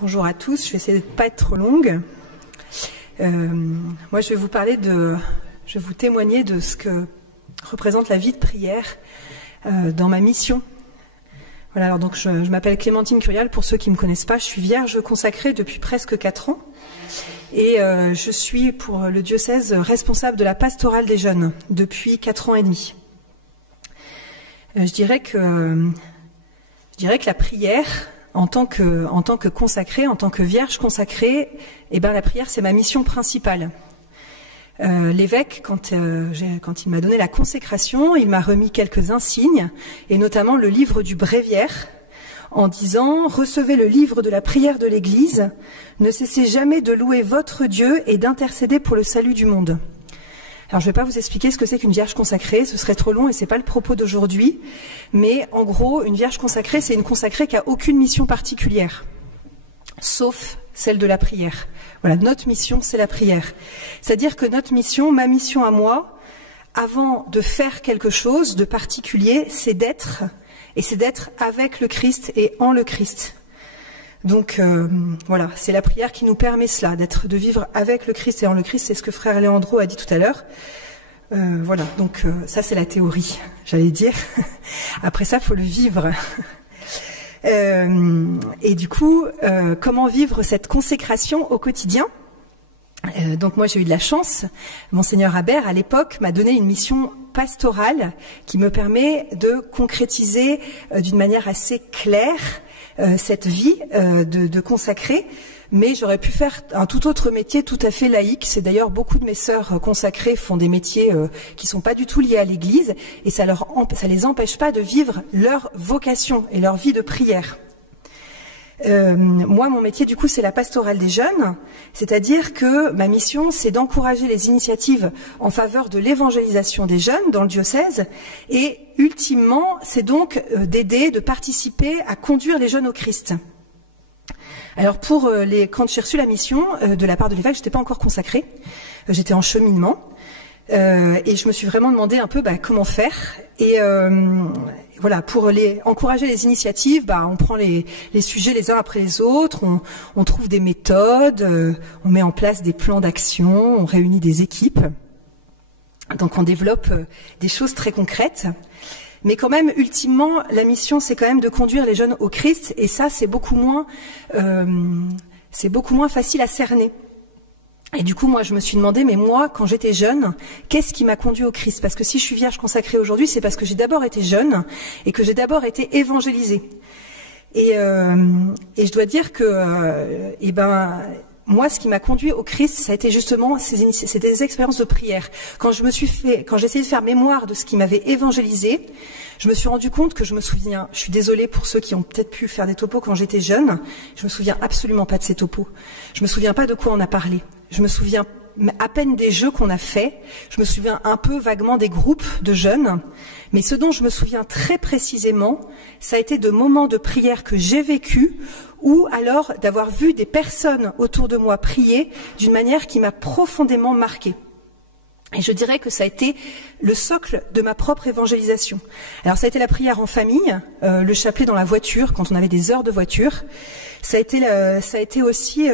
Bonjour à tous, je vais essayer de ne pas être trop longue. Moi, je vais vous témoigner de ce que représente la vie de prière dans ma mission. Voilà, alors donc je m'appelle Clémentine Curial, pour ceux qui ne me connaissent pas, je suis vierge consacrée depuis presque 4 ans et je suis pour le diocèse responsable de la pastorale des jeunes depuis 4 ans et demi. Je dirais que la prière, en tant que consacrée, en tant que vierge consacrée, la prière c'est ma mission principale. L'évêque, quand il m'a donné la consécration, il m'a remis quelques insignes, et notamment le livre du bréviaire, en disant « Recevez le livre de la prière de l'Église, ne cessez jamais de louer votre Dieu et d'intercéder pour le salut du monde. » Alors je ne vais pas vous expliquer ce que c'est qu'une vierge consacrée, ce serait trop long et ce n'est pas le propos d'aujourd'hui, mais en gros, une vierge consacrée, c'est une consacrée qui n'a aucune mission particulière, sauf celle de la prière. Voilà, notre mission, c'est la prière. C'est-à-dire que notre mission, ma mission à moi, avant de faire quelque chose de particulier, c'est d'être, et c'est d'être avec le Christ et en le Christ. Donc voilà, c'est la prière qui nous permet cela, de vivre avec le Christ et en le Christ, c'est ce que frère Léandro a dit tout à l'heure. Voilà, donc ça c'est la théorie, j'allais dire. Après ça, il faut le vivre. Et du coup, comment vivre cette consécration au quotidien ? Donc moi j'ai eu de la chance, Monseigneur Habert à l'époque m'a donné une mission pastorale qui me permet de concrétiser d'une manière assez claire cette vie de consacrée, mais j'aurais pu faire un tout autre métier tout à fait laïque. C'est d'ailleurs beaucoup de mes sœurs consacrées font des métiers qui sont pas du tout liés à l'Église, et ça les empêche pas de vivre leur vocation et leur vie de prière. Moi, mon métier, du coup, c'est la pastorale des jeunes, c'est-à-dire que ma mission, c'est d'encourager les initiatives en faveur de l'évangélisation des jeunes dans le diocèse, et ultimement, c'est donc d'aider, de participer à conduire les jeunes au Christ. Alors quand j'ai reçu la mission de la part de l'évêque, j'étais pas encore consacrée, j'étais en cheminement. Et je me suis vraiment demandé un peu comment faire. Et voilà, pour encourager les initiatives, on prend les sujets les uns après les autres, on trouve des méthodes, on met en place des plans d'action, on réunit des équipes. Donc on développe des choses très concrètes. Mais quand même, ultimement, la mission, c'est quand même de conduire les jeunes au Christ, et ça, c'est beaucoup moins facile à cerner. Et du coup, moi, je me suis demandé, mais moi, quand j'étais jeune, qu'est-ce qui m'a conduit au Christ? Parce que si je suis vierge consacrée aujourd'hui, c'est parce que j'ai d'abord été jeune et que j'ai d'abord été évangélisée. Et je dois dire que, moi, ce qui m'a conduit au Christ, ça a été justement c'était des expériences de prière. Quand j'ai essayé de faire mémoire de ce qui m'avait évangélisée, je me suis rendu compte que je suis désolée pour ceux qui ont peut-être pu faire des topos quand j'étais jeune, je me souviens absolument pas de ces topos. Je me souviens pas de quoi on a parlé. Je me souviens à peine des jeux qu'on a faits. Je me souviens un peu vaguement des groupes de jeunes. Mais ce dont je me souviens très précisément, ça a été de moments de prière que j'ai vécus, ou alors d'avoir vu des personnes autour de moi prier d'une manière qui m'a profondément marquée. Et je dirais que ça a été le socle de ma propre évangélisation. Alors ça a été la prière en famille, le chapelet dans la voiture, quand on avait des heures de voiture. Ça a été aussi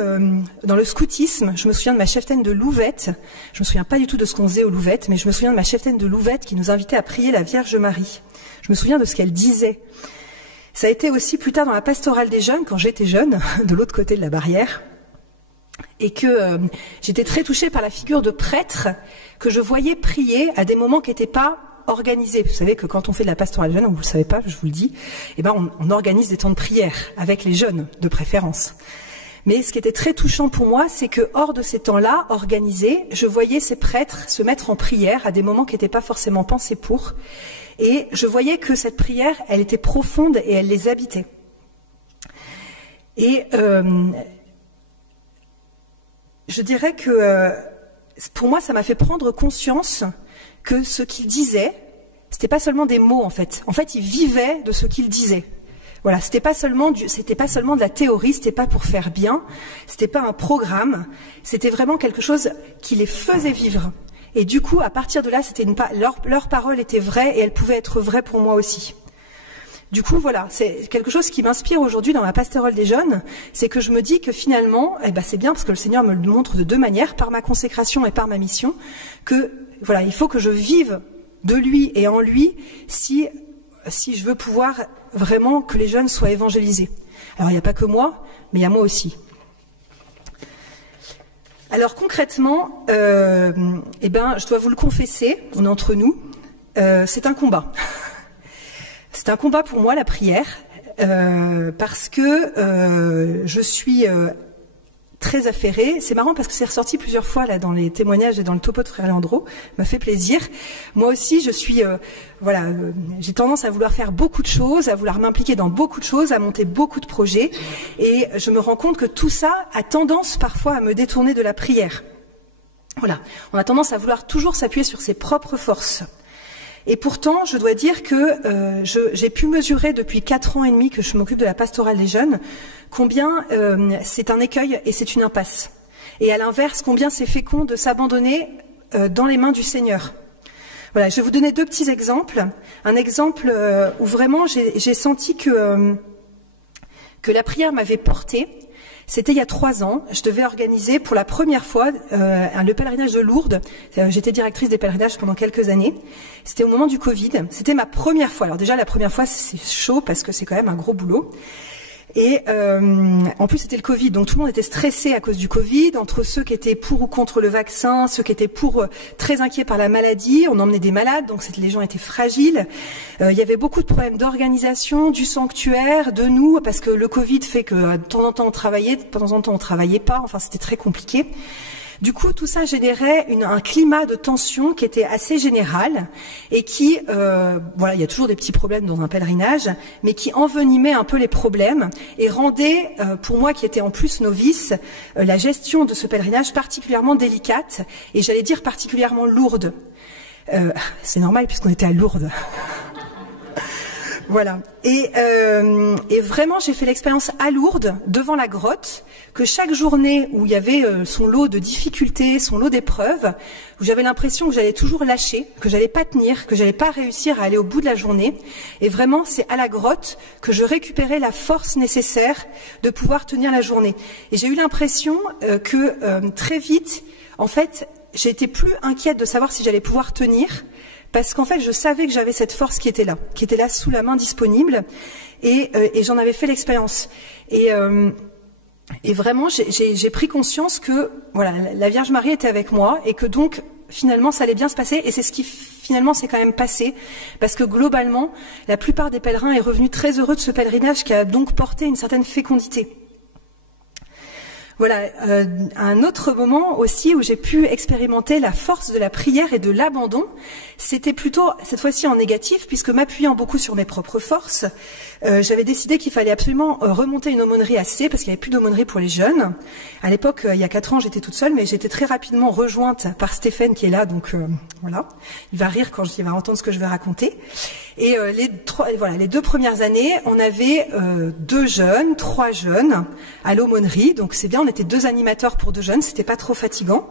dans le scoutisme. Je me souviens de ma cheftaine de Louvette. Je me souviens pas du tout de ce qu'on faisait aux Louvettes, mais je me souviens de ma cheftaine de Louvette qui nous invitait à prier la Vierge Marie. Je me souviens de ce qu'elle disait. Ça a été aussi plus tard dans la pastorale des jeunes, quand j'étais jeune, de l'autre côté de la barrière, et que j'étais très touchée par la figure de prêtre que je voyais prier à des moments qui n'étaient pas organisés. Vous savez que quand on fait de la pastorale des jeunes, vous le savez pas, je vous le dis, on organise des temps de prière avec les jeunes, de préférence. Mais ce qui était très touchant pour moi, c'est que hors de ces temps-là, organisés, je voyais ces prêtres se mettre en prière à des moments qui n'étaient pas forcément pensés pour. Et je voyais que cette prière, elle était profonde et elle les habitait. Et je dirais que pour moi, ça m'a fait prendre conscience que ce qu'il disait, c'était pas seulement des mots en fait. En fait, il vivait de ce qu'il disait. Voilà, c'était pas seulement de la théorie, c'était pas pour faire bien, c'était pas un programme, c'était vraiment quelque chose qui les faisait vivre. Et du coup, à partir de là, leur parole était vraie et elle pouvait être vraie pour moi aussi. Du coup, voilà, c'est quelque chose qui m'inspire aujourd'hui dans ma pastorale des jeunes, c'est que je me dis que finalement, c'est bien parce que le Seigneur me le montre de deux manières, par ma consécration et par ma mission, que voilà, il faut que je vive de lui et en lui si je veux pouvoir vraiment que les jeunes soient évangélisés. Alors, il n'y a pas que moi, mais il y a moi aussi. Alors concrètement, je dois vous le confesser, on est entre nous, c'est un combat. C'est un combat pour moi, la prière, parce que je suis très affairée. C'est marrant parce que c'est ressorti plusieurs fois là dans les témoignages et dans le topo de Frère Leandro, m'a fait plaisir. Moi aussi, je suis, j'ai tendance à vouloir faire beaucoup de choses, à vouloir m'impliquer dans beaucoup de choses, à monter beaucoup de projets, et je me rends compte que tout ça a tendance parfois à me détourner de la prière. Voilà, on a tendance à vouloir toujours s'appuyer sur ses propres forces. Et pourtant, je dois dire que j'ai pu mesurer depuis 4 ans et demi que je m'occupe de la pastorale des jeunes, combien c'est un écueil et c'est une impasse. Et à l'inverse, combien c'est fécond de s'abandonner dans les mains du Seigneur. Voilà, je vais vous donner 2 petits exemples. Un exemple où vraiment j'ai senti que la prière m'avait portée. C'était il y a 3 ans, je devais organiser pour la première fois le pèlerinage de Lourdes. J'étais directrice des pèlerinages pendant quelques années. C'était au moment du Covid. C'était ma première fois. Alors déjà, la première fois, c'est chaud parce que c'est quand même un gros boulot. Et en plus, c'était le Covid, donc tout le monde était stressé à cause du Covid, entre ceux qui étaient pour ou contre le vaccin, ceux qui étaient très inquiets par la maladie. On emmenait des malades, donc les gens étaient fragiles. Il y avait beaucoup de problèmes d'organisation, du sanctuaire, de nous, parce que le Covid fait que de temps en temps on travaillait, de temps en temps on travaillait pas. Enfin, c'était très compliqué. Du coup, tout ça générait un climat de tension qui était assez général et qui, il y a toujours des petits problèmes dans un pèlerinage, mais qui envenimait un peu les problèmes et rendait, pour moi qui étais en plus novice, la gestion de ce pèlerinage particulièrement délicate et j'allais dire particulièrement lourde. C'est normal puisqu'on était à Lourdes. Voilà. Et vraiment, j'ai fait l'expérience à Lourdes, devant la grotte, que chaque journée où il y avait son lot de difficultés, son lot d'épreuves, où j'avais l'impression que j'allais toujours lâcher, que j'allais pas tenir, que j'allais pas réussir à aller au bout de la journée. Et vraiment, c'est à la grotte que je récupérais la force nécessaire de pouvoir tenir la journée. Et j'ai eu l'impression que très vite, en fait, j'ai été plus inquiète de savoir si j'allais pouvoir tenir, parce qu'en fait, je savais que j'avais cette force qui était là sous la main disponible, et j'en avais fait l'expérience. Et vraiment, j'ai pris conscience que voilà, la Vierge Marie était avec moi, et que donc finalement, ça allait bien se passer. Et c'est ce qui finalement s'est quand même passé, parce que globalement, la plupart des pèlerins est revenu très heureux de ce pèlerinage, qui a donc porté une certaine fécondité. Voilà, un autre moment aussi où j'ai pu expérimenter la force de la prière et de l'abandon, c'était plutôt, cette fois-ci en négatif, puisque m'appuyant beaucoup sur mes propres forces, j'avais décidé qu'il fallait absolument remonter une aumônerie à C, parce qu'il n'y avait plus d'aumônerie pour les jeunes. À l'époque, il y a 4 ans, j'étais toute seule, mais j'étais très rapidement rejointe par Stéphane qui est là, donc voilà, il va rire quand il va entendre ce que je vais raconter. Et les 2 premières années, on avait 2 jeunes, 3 jeunes à l'aumônerie, donc c'est bien, on était 2 animateurs pour 2 jeunes, c'était pas trop fatigant.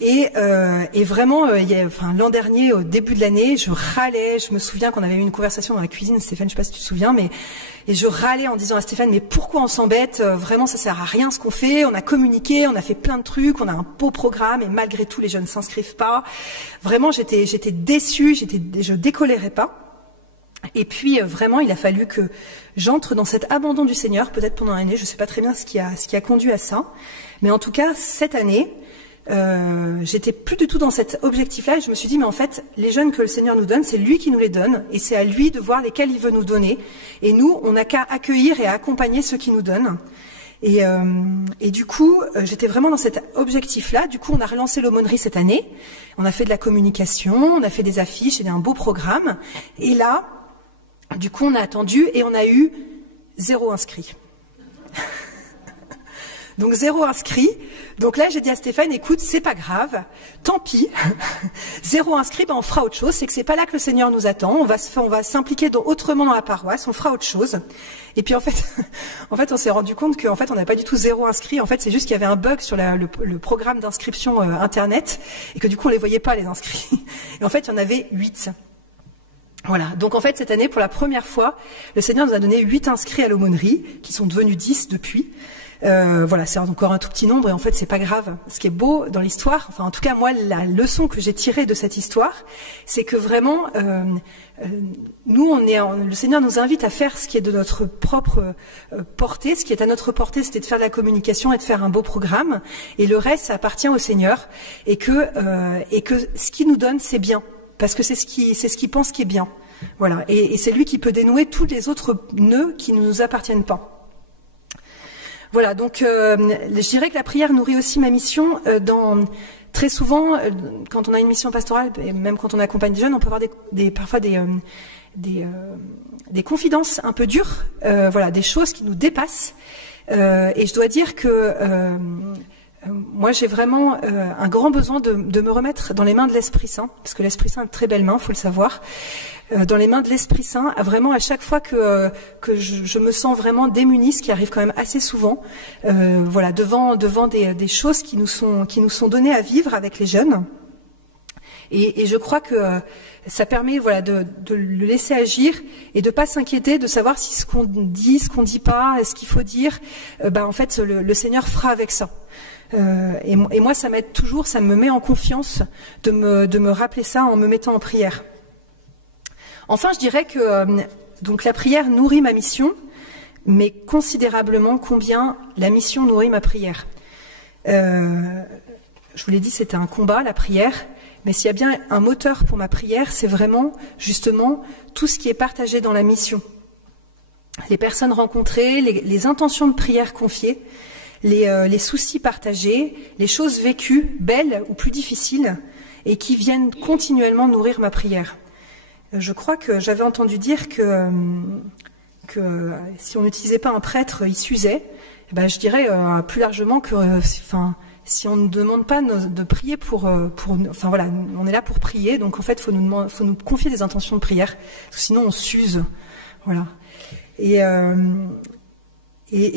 Et vraiment, l'an dernier, au début de l'année, je râlais. Je me souviens qu'on avait eu une conversation dans la cuisine, Stéphane, je sais pas si tu te souviens, et je râlais en disant à Stéphane, mais pourquoi on s'embête? Vraiment, ça sert à rien ce qu'on fait. On a communiqué, on a fait plein de trucs, on a un beau programme, et malgré tout, les jeunes s'inscrivent pas. Vraiment, j'étais déçue, je décolérais pas. Et puis vraiment, il a fallu que j'entre dans cet abandon du Seigneur, peut-être pendant l'année. Je sais pas très bien ce qui a conduit à ça, mais en tout cas, cette année, j'étais plus du tout dans cet objectif-là, et je me suis dit, mais en fait, les jeunes que le Seigneur nous donne, c'est lui qui nous les donne, et c'est à lui de voir lesquels il veut nous donner. Et nous, on n'a qu'à accueillir et à accompagner ceux qui nous donnent. Et du coup, j'étais vraiment dans cet objectif-là. Du coup, on a relancé l'aumônerie cette année. On a fait de la communication, on a fait des affiches et un beau programme. Et là, du coup, on a attendu et on a eu 0 inscrit. Donc 0 inscrit. Donc là, j'ai dit à Stéphane, écoute, c'est pas grave, tant pis. 0 inscrit, on fera autre chose. C'est que c'est pas là que le Seigneur nous attend. On va s'impliquer autrement dans la paroisse. On fera autre chose. Et puis en fait, on s'est rendu compte qu'en fait, on n'avait pas du tout 0 inscrit. En fait, c'est juste qu'il y avait un bug sur le programme d'inscription internet et que du coup, on les voyait pas les inscrits. Et en fait, il y en avait 8. Voilà, donc en fait cette année, pour la première fois, le Seigneur nous a donné 8 inscrits à l'aumônerie, qui sont devenus 10 depuis. Voilà, c'est encore un tout petit nombre et en fait c'est pas grave. Ce qui est beau dans l'histoire, enfin en tout cas moi la leçon que j'ai tirée de cette histoire, c'est que vraiment nous le Seigneur nous invite à faire ce qui est de notre propre portée. Ce qui est à notre portée, c'était de faire de la communication et de faire un beau programme, et le reste ça appartient au Seigneur, et que ce qu'il nous donne c'est bien. Parce que c'est ce qu'il pense qui est bien. Voilà. Et c'est lui qui peut dénouer tous les autres nœuds qui ne nous appartiennent pas. Voilà. Donc, je dirais que la prière nourrit aussi ma mission. Très souvent, quand on a une mission pastorale, et même quand on accompagne des jeunes, on peut avoir parfois des confidences un peu dures. Voilà, des choses qui nous dépassent. Et je dois dire que moi, j'ai vraiment un grand besoin de me remettre dans les mains de l'Esprit Saint, parce que l'Esprit Saint a de très belles mains, faut le savoir. Dans les mains de l'Esprit Saint, vraiment à chaque fois que je me sens vraiment démunie, ce qui arrive quand même assez souvent, voilà, devant des choses qui nous sont données à vivre avec les jeunes. Et je crois que ça permet, voilà, de le laisser agir et de pas s'inquiéter de savoir si ce qu'on dit pas, ce qu'il faut dire, en fait le Seigneur fera avec ça. Et moi, ça m'aide toujours, ça me met en confiance de me rappeler ça en me mettant en prière. Enfin, je dirais que donc la prière nourrit ma mission, mais considérablement combien la mission nourrit ma prière. Je vous l'ai dit, c'était un combat, la prière, mais s'il y a bien un moteur pour ma prière, c'est vraiment justement tout ce qui est partagé dans la mission. Les personnes rencontrées, les intentions de prière confiées, les soucis partagés, les choses vécues, belles ou plus difficiles, et qui viennent continuellement nourrir ma prière. Je crois que j'avais entendu dire que si on n'utilisait pas un prêtre, il s'usait. Je dirais plus largement que, si on ne demande pas de prier enfin voilà, on est là pour prier, donc en fait, faut nous confier des intentions de prière, parce que sinon on s'use, voilà. Et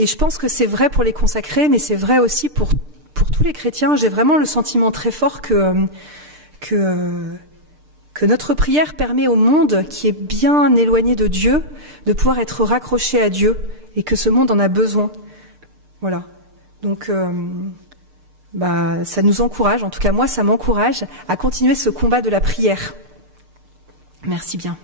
je pense que c'est vrai pour les consacrés, mais c'est vrai aussi pour tous les chrétiens. J'ai vraiment le sentiment très fort que notre prière permet au monde qui est bien éloigné de Dieu de pouvoir être raccroché à Dieu, et que ce monde en a besoin. Voilà. Donc, ça nous encourage, en tout cas moi ça m'encourage à continuer ce combat de la prière. Merci bien.